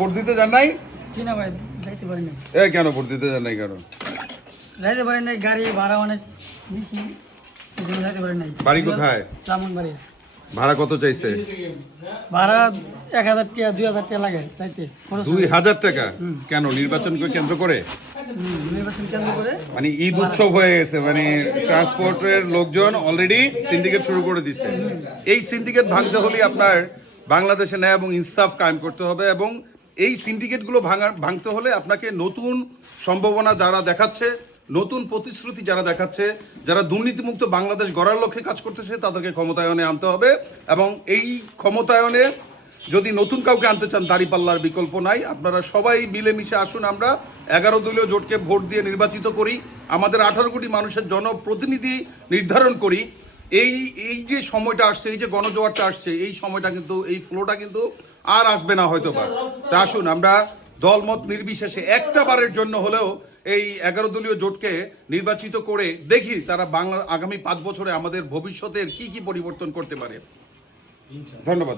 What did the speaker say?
Vote দিতে যান নাই? জি না ভাই, যাইতে পারি না। কেন ভোট দিতে যান নাই কেন? যাইতে পারি নাই, গাড়ি ভাড়া অনেক বেশি, এই জন্য যাইতে পারি নাই। বাড়ি কোথায়? ব্রাহ্মণবাড়িয়া। ভাড়া কত চাইছে? ভাড়া 1000 টাকা 2000 টাকা লাগে যাইতে। 2000 টাকা? কেন, নির্বাচনকে কেন্দ্র করে? নির্বাচন কেন্দ্র করে মানে ঈদ উৎসব হয়ে গেছে, মানে ট্রান্সপোর্টের লোকজন অলরেডি সিন্ডিকেট শুরু করে দিচ্ছে। এই সিন্ডিকেট ভাঙতে হলে আপনার বাংলাদেশে ন্যায় এবং ইনসাফ কায়েম করতে হবে, এবং এই সিন্ডিকেটগুলো ভাঙতে হলে আপনাকে নতুন সম্ভাবনা যারা দেখাচ্ছে, নতুন প্রতিশ্রুতি যারা দেখাচ্ছে, যারা দুর্নীতিমুক্ত বাংলাদেশ গড়ার লক্ষ্যে কাজ করতেছে, তাদেরকে ক্ষমতায়নে আনতে হবে। এবং এই ক্ষমতায়নে যদি নতুন কাউকে আনতে চান, দাঁড়িপাল্লার বিকল্প নাই। আপনারা সবাই মিলেমিশে আসুন, আমরা 11 দলীয় জোটকে ভোট দিয়ে নির্বাচিত করি, আমাদের 18 কোটি মানুষের জনপ্রতিনিধি নির্ধারণ করি। এই যে সময়টা আসছে, এই যে গণজোয়ারটা আসছে, এই সময়টা কিন্তু, এই ফ্লোটা কিন্তু আর আসবে না হয়তো বা। তা আসুন, আমরা দলমত নির্বিশেষে একটা বারের জন্য হলেও এই 11 দলীয় জোটকে নির্বাচিত করে দেখি তারা আগামী 5 বছরে আমাদের ভবিষ্যতের কি কি পরিবর্তন করতে পারে। ধন্যবাদ।